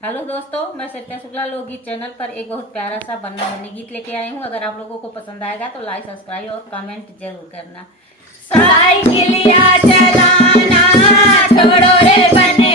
Hello दोस्तों, मैं सत्या शुक्ला लोकगीत चैनल पर एक बहुत प्यारा सा बन्ना बन्नी गीत लेके आई हूँ। अगर आप लोगों को पसंद आएगा तो लाइक, सब्सक्राइब और कमेंट जरूर करना। साइकिलिया चलाना छोड़ो रे बने